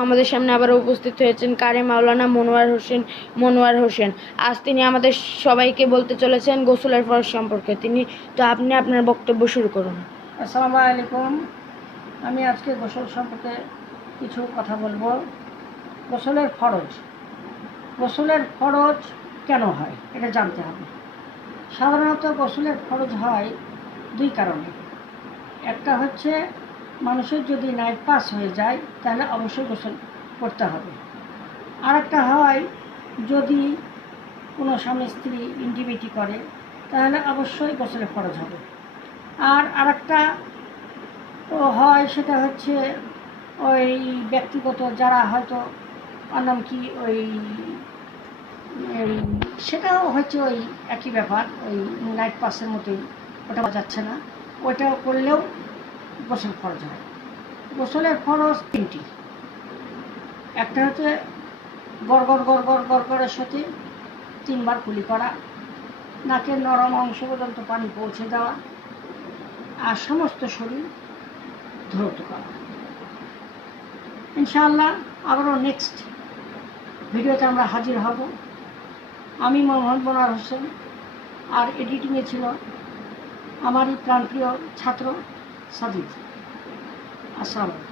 আমাদের সামনে আবার উপস্থিত হয়েছেন কারি মাওলানা মনোয়ার হোসেন। আজ তিনি আমাদের সবাইকে বলতে চলেছেন গোসলের ফরজ সম্পর্কে। আপনি আপনার বক্তব্য শুরু করুন। আসসালামু আলাইকুম। আমি আজকে গোসল সম্পর্কে কিছু কথা বলবো। গোসলের ফরজ কেন হয় এটা জানতে হবে। সাধারণত গোসলের ফরজ হয় দুই কারণে। একটা হচ্ছে মানুষের যদি নাইট পাস হয়ে যায় তাহলে অবশ্যই গোসল করতে হবে। আর একটা হয় যদি কোনো স্বামী স্ত্রী ইন্টিমেটি করে তাহলে অবশ্যই গোসলের ফরজ হবে। আর আরেকটা হয় সেটা হচ্ছে ওই ব্যক্তিগত যারা হয়তো নাম কি ওই সেটাও হচ্ছে ওই একই ব্যাপার, ওই নাইট পাসের মতোই, ওটা যাচ্ছে না, ওইটাও করলেও গোসল ফরজ হয়। গোসলের ফরজ তিনটি। একটা হচ্ছে গড়গড়ের সাথে 3 বার কুলি করা, নাকের নরম অংশ পর্যন্ত পানি পৌঁছে দেওয়া, আর সমস্ত শরীর ধৌত করা। ইনশাআল্লাহ আবারও নেক্সট ভিডিওতে আমরা হাজির হব। আমি মোহাম্মদ মনোয়ার হোসেন, আর এডিটিংয়ে ছিল আমারই প্রাণপ্রিয় ছাত্র সাজিদ। আসসালামু আলাইকুম।